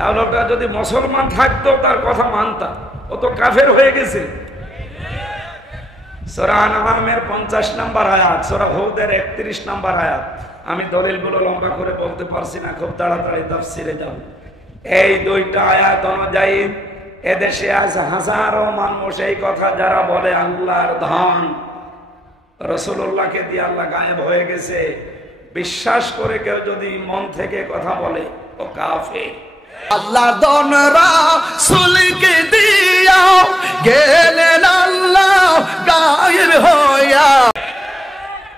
তাহলে ওটা যদি মুসলমান থাকতো তার কথা মানতাম, ও তো কাফের হয়ে গেছে। সূরা আনআমের 50 নম্বর আয়াত, সূরা হুদের 31 নম্বর আয়াত। আমি দলিলগুলো লম্বা করে বলতে পারছি না, খুব তাড়াতাড়ি তাফসিরে যাব। এই দুইটা আয়াত অনুযায়ী এদেশে আজ হাজারো মানুষ এই কথা যারা বলে আল্লাহর ধন রাসূলুল্লাহকে দিয়ে আল্লাহ গায়েব হয়ে গেছে, বিশ্বাস করে কেউ যদি মন থেকে কথা বলে ও কাফের। আল্লাহ ধন রাসূলকে দিয়া গেলেন আল্লাহ গায়েব হইয়া।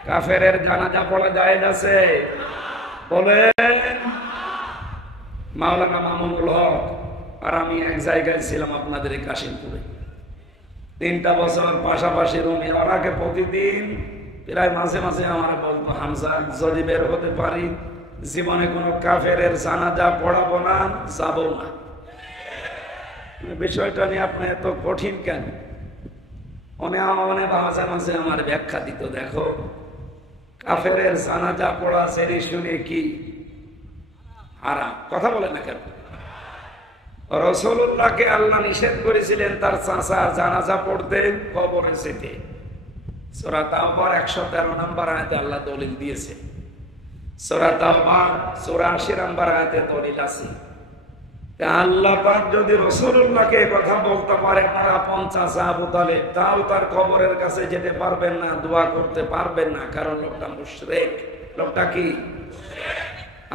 কাফেরের জানাজা পড়া জায়েজ আছে? বলেন। মাওলানা মামুনুল হক আর আমি এক জায়গায় ছিলাম আপনাদের কাশিমপুরে, 3টা বছর পাশাপাশি রুমে। ওনাকে প্রতিদিন প্রায় মাঝে মাঝে আমার বলতো, হামজা যদি বের হতে পারি জীবনে কোনো কাফেরের জানাজা পড়াবো না, যাবো না। বিষয়টা নিয়ে আপনি এত কঠিন কেন? অনেক মাঝে মাঝে আমার ব্যাখ্যা দিত, দেখো কাফেরের জানাজা পড়া সেরে শুনে কি হারাম, কথা বলে না কেন? রাসূলুল্লাহকে আল্লাহ নিষেধ করেছিলেন তার চাচা জানাজা পড়তে কবরে যেতে। সূরা তাওবার 113 নম্বর আয়াতে আল্লাহ দলিল দিয়েছে। সূরা তাওবা 84 নম্বর আয়াতে দলিল আছে। আল্লাহ পাক যদি রাসূলুল্লাহকে কথা বলতে পারে তার আপন চাচা আবু তালেব, তাও তার কবরের কাছে যেতে পারবেন না, দোয়া করতে পারবেন না, কারণ লোকটা মুশরিক। লোকটা কি?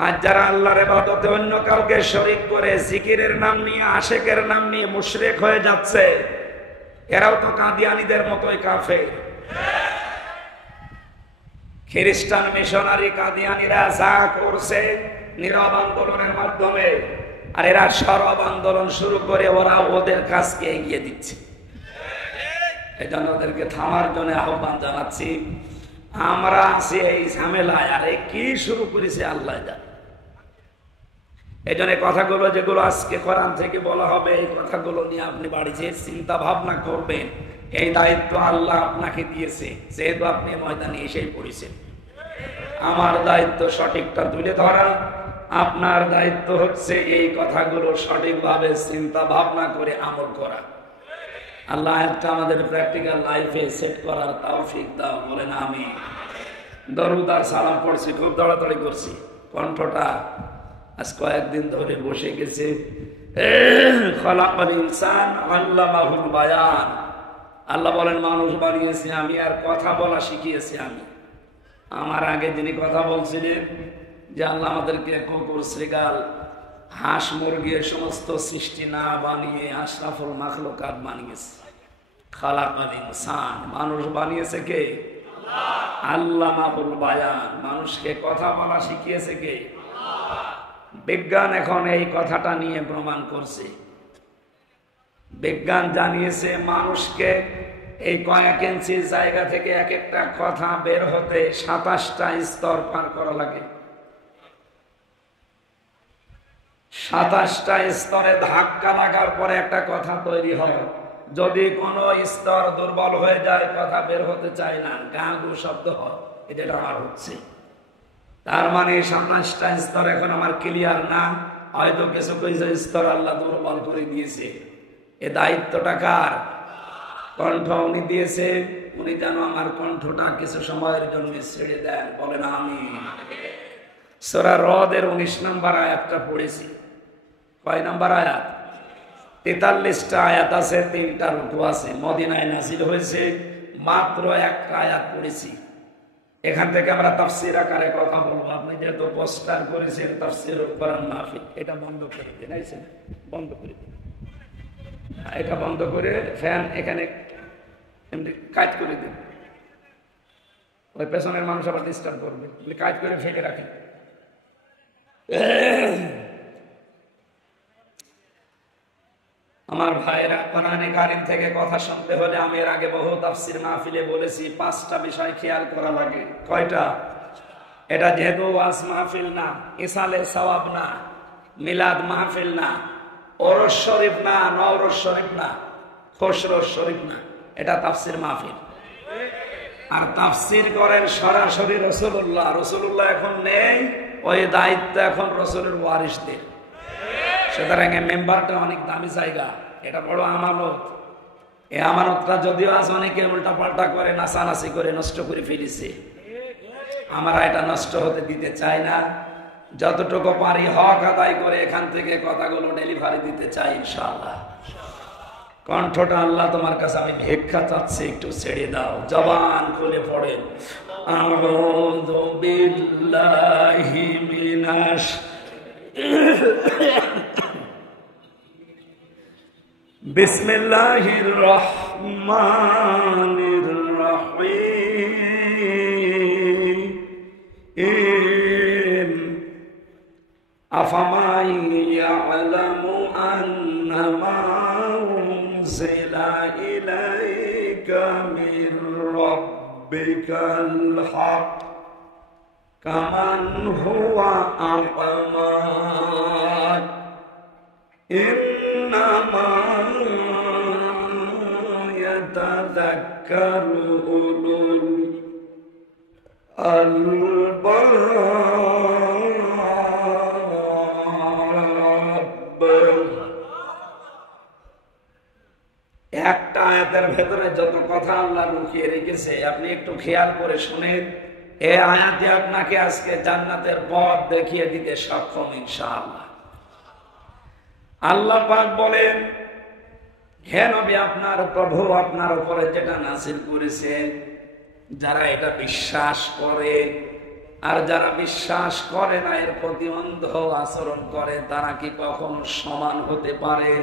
আজ যারা আল্লাহর ইবাদতে অন্য কাউকে শরীক করে জিকিরের নাম নিয়ে, আশিকের নাম নিয়ে মুশরিক হয়ে যাচ্ছে, এরাও তো কাদিয়ানীদের মতোই কাফের। খ্রিস্টান মিশনারি কাদিয়ানীরা যা করছে নীরব আন্দোলনের মাধ্যমে, আর এরা সরব আন্দোলন শুরু করে ওরা ওদের কাজকে এগিয়ে দিচ্ছে। এই জন্য ওদেরকে থামার জন্য আহ্বান জানাচ্ছি। আমরা আছি এই ঝামেলায়, আর কি শুরু করেছে আল্লাহ জানে। এই জন্য কথাগুলো যেগুলো আজকে কোরআন থেকে বলা হবে, এই কথাগুলো নিয়ে আপনি বাড়িতে চিন্তা ভাবনা করবেন। এই দায়িত্ব আল্লাহ আপনাকে দিয়েছে, যেহেতু আপনি ময়দানে এসেই পড়েছেন। আমার দায়িত্ব সঠিকটা তুলে ধরা, আপনার দায়িত্ব হচ্ছে এই কথাগুলো সঠিকভাবে চিন্তা ভাবনা করে আমল করা। আল্লাহ একটা আমাদের প্র্যাকটিক্যাল লাইফে সেট করার তৌফিক দাও, বলেন আমিন। দরুদ আর সালাম পড়ছি, খুব তাড়াতাড়ি করছি, কণ্ঠটা আজ কয়েকদিন ধরে বসে গেছে। খালাকাল ইনসান আল্লামাহুল বায়ান। আল্লাহ বলেন মানুষ বানিয়েছি আমি, আর কথা বলা শিখিয়েছি আমি। আমার আগে যিনি কথা বলছিলেন যে আল্লাহ আমাদেরকে কুকুর, শৃগাল, হাঁস, মুরগি এ সমস্ত সৃষ্টি না বানিয়ে আশরাফুল মাখলুকাত বানিয়েছে। খালাকাল ইনসান, মানুষ বানিয়েছে কে? আল্লামাহুল বায়ান, মানুষকে কথা বলা শিখিয়েছে কে? বিজ্ঞান এখন এই কথাটা নিয়ে প্রমাণ করছে। বিজ্ঞান জানিয়েছে মানুষকে এই কয়েক ইঞ্চি জায়গা থেকে এক একটা কথা বের হতে 27টা স্তর পার করা লাগে। 27টা স্তরে ধাক্কা লাগার পরে একটা কথা তৈরি হয়। যদি কোনো স্তর দুর্বল হয়ে যায়, কথা বের হতে চায় না, গা গু শব্দ হয়। এটা আমার হচ্ছে, তার মানে 27টা স্তর এখন আমার ক্লিয়ার না, হয়তো কিছু কিছু স্তর আল্লাহ দুর্বল করে দিয়েছে। এ দায়িত্বটা কার? কণ্ঠ উনি দিয়েছে, উনি যেন আমার কণ্ঠটা কিছু সময়ের জন্য ছেড়ে দেন, বলেন আমিন। সূরা রদের 19 নম্বর আয়াতটা পড়েছি। কয় নম্বর আয়াত? 43টা আয়াত আছে, 3টা রুকু আছে। মদিনায় নাযিল হয়েছে, মাত্র একটা আয়াত পড়েছি। এখান থেকে আমরা তাফসীর আকারে কথা বলবো। আপনি যেহেতু পোস্টার করেছেন তাফসীরুল কোরআন মাহফিল, এটা বন্ধ করে দিন। বন্ধ করে দিন, এটা বন্ধ করে ফ্যান এখানে এমনি কাজ করে দিন। ওই পেছনের মানুষ আবার ডিস্টার্ব করবে, কাজ করে ফেলে রাখেন। আমার ভাইরা, কোরআনে কারীম থেকে কথা শুনতে হলে আমি এর আগে বহু তাফসীর মাহফিলে বলেছি 5টা বিষয় খেয়াল করা লাগে। কয়টা? এটা যেহেতু ওয়াজ মাহফিল না, ইসালে সওয়াব না, মিলাদ মাহফিল না, ওরস শরীফ না, নওরস শরীফ না, খসরস শরীফ না, এটা তাফসীর মাহফিল। আর তাফসীর করেন সরাসরি রাসূলুল্লাহ। রাসূলুল্লাহ এখন নেই, ওই দায়িত্ব এখন রাসূলের ওয়ারিসদের। সুতরাং মেম্বারটা অনেক দামি জায়গা, এটা বড় আমানত। এই আমানতটা যদিও আজ অনেকে উল্টা পাল্টা করে নাচানাচি করে নষ্ট করে ফেলেছে, আমরা এটা নষ্ট হতে দিতে চাই না। যতটুকু পারি হক আদায় করে এখান থেকে কথাগুলো ডেলিভারি দিতে চাই ইনশাআল্লাহ। কণ্ঠটা আল্লাহ তোমার কাছে আমি ভিক্ষা চাচ্ছি, একটু ছেড়ে দাও, জবান খুলে পড়েন। আউযু বিল্লাহি মিনাশ বিসমিল্লাহির রহমানির রহিম। আফামান ইয়ালামু আন্নামা উনজিলা ইলাইকা মির রাব্বিকাল হক কামান হুয়া আ'মা ইন্নামা ইয়াতাযাক্কারু উলুল আলবাব। একটা আয়াতের ভেতরে যত কথা আল্লাহ লুকিয়ে রেখেছে আপনি একটু খেয়াল করে শুনেন। এই আয়াতে আপনাকে আজকে জান্নাতের পথ দেখিয়ে দিতে সক্ষম ইনশাআল্লাহ। আল্লাহ পাক বলেন, হে নবী, আপনার প্রভু আপনার উপরে যেটা নাযিল করেছে, যারা এটা বিশ্বাস করে আর যারা বিশ্বাস করে না, এর প্রতি অন্ধ আচরণ করে, তারা কি কখনো সমান হতে পারে?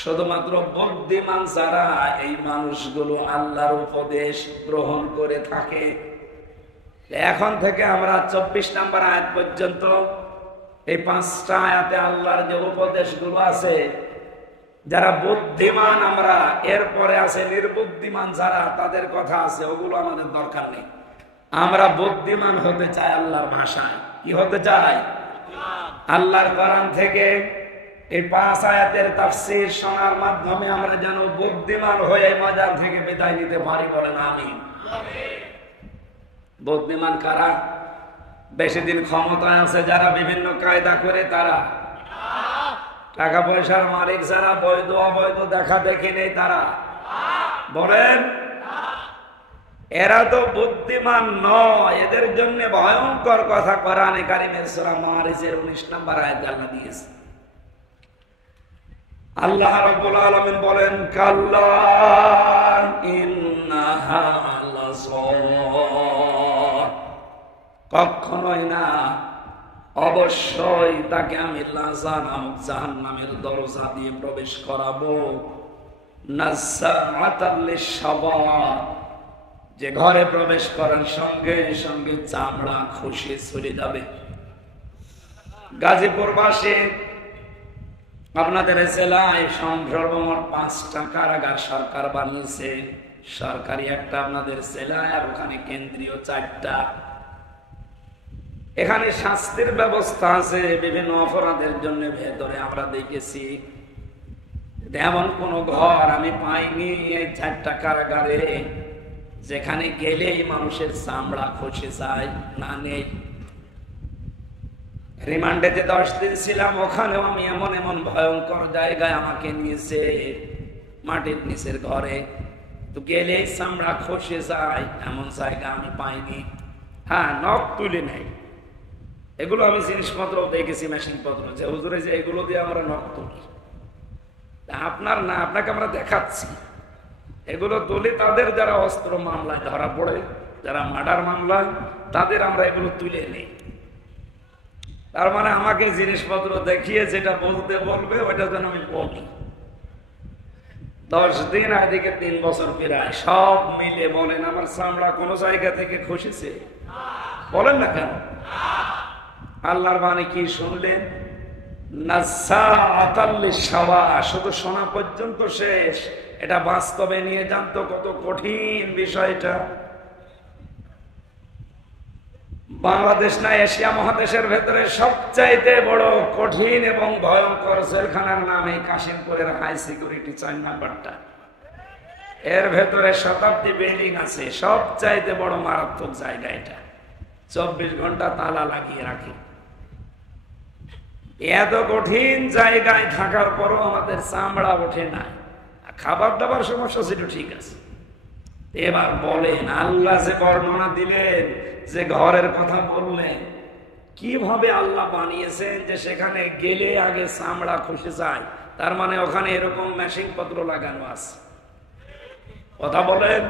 শুধুমাত্র বুদ্ধিমান যারা, এই মানুষগুলো আল্লাহর উপদেশ গ্রহণ করে থাকে। এখন থেকে আমরা 24 নম্বর আয়াত পর্যন্ত এই 5টা আয়াতে আল্লাহর যে উপদেশগুলো আছে, যারা বুদ্ধিমান আমরা, এরপরে আছে নির্বুদ্ধিমান যারা, তাদের কথা আছে, ওগুলো আমাদের দরকার নেই। আমরা বুদ্ধিমান হতে চাই আল্লাহর ভাষায়। কি হতে চাই? আল্লাহর কোরআন থেকে এই 5 আয়াতের তাফসীর শোনার মাধ্যমে আমরা যেন বুদ্ধিমান হয়ে মজার থেকে বিদায় নিতে পারি। বলেন আমিন। বুদ্ধিমান কারা? বেশি দিন ক্ষমতায় আছে যারা, বিভিন্ন কায়দা করে তারা, টাকা পয়সার মালিক যারা, বৈধ অবৈধ দেখা দেখি নেই তারা। বলেন, এরা তো বুদ্ধিমান নয়। এদের জন্য ভয়ঙ্কর কথা কোরআনে কারিমের সূরা মারিজের 19 নম্বর আয়াত আল্লাহ দিয়েছে। আল্লাহ রাব্বুল আলামিন বলেন, কাল্লা ইন্নাহা লাযা, কখনোই না, অবশ্যই তাকে আমি লাযা নামক জাহান্নামের দরজা দিয়ে প্রবেশ করাবো। নাযাআতাল লিশাবা, যে ঘরে প্রবেশ করার সঙ্গে সঙ্গে চামড়া খসে চলে যাবে। গাজীপুরবাসী, আপনাদের জেলায় সর্বমোট 5টা কারাগার সরকার বানিয়েছে। সরকারি একটা আপনাদের জেলায়, আর ওখানে কেন্দ্রীয় 4টা। এখানে শাস্তির ব্যবস্থা আছে বিভিন্ন অপরাধের জন্য। ভেতরে আমরা দেখেছি এমন কোন ঘর আমি পাইনি এই 4টা কারাগারে যেখানে গেলেই মানুষের চামড়া খসে যায়, না নেই। রিমান্ডে 10 দিন ছিলাম, ওখানেও আমি এমন এমন ভয়ঙ্কর জায়গায় আমাকে নিয়েছে, মাটির নিচের ঘরে, তো গেলেই চামড়া খসে যায়, এমন জায়গা আমি পাইনি। হ্যাঁ, নখ তুলে নেই, এগুলো আমি জিনিসপত্র দেখেছি, মেশিন পত্র, যে হুজুরে যে এগুলো দিয়ে আমরা নখ তুলি। আপনার না, আপনাকে আমরা দেখাচ্ছি। এগুলো তুলি তাদের যারা অস্ত্র মামলায় ধরা পড়ে, যারা মার্ডার মামলায়, তাদের আমরা এগুলো তুলে নেই। তার মানে আমাকে জিনিসপত্র দেখিয়ে যেটা বলতে বলবে ওইটা যেন আমি বলি। 10 দিন, এদিকে 3 বছর প্রায়, সব মিলে বলেন আমার চামড়া কোন জায়গা থেকে খসেছে? বলেন না কেন? আল্লাহর বাণী কি শুনলেন? নাযাআতাল লিশাবা, শুধু শোনা পর্যন্ত শেষ। এটা বাস্তবে নিয়ে জানতো কত কঠিন বিষয়টা। বাংলাদেশ না, এশিয়া মহাদেশের ভেতরে সবচাইতে বড় কঠিন এবং ভয়ঙ্কর জেলখানার নাম এই কাশিমপুরের হাই সিকিউরিটি 4 নাম্বারটা। এর ভেতরে শতাব্দী বিল্ডিং আছে, সবচাইতে বড় মারাত্মক জায়গা এটা। 24 ঘন্টা তালা লাগিয়ে রাখে। এত কঠিন জায়গায় থাকার পরও আমাদের চামড়া ওঠে না। খাবার দাবার সমস্যা ছিল, ঠিক আছে। এবার বলেন, আল্লাহ যে বর্ণনা দিলেন, যে ঘরের কথা বললেন, কিভাবে আল্লাহ বানিয়েছেন যে সেখানে গেলে আগে চামড়া খসে যায়? তার মানে ওখানে এরকম মেশিন পত্র লাগানো আছে। কথা বলেন।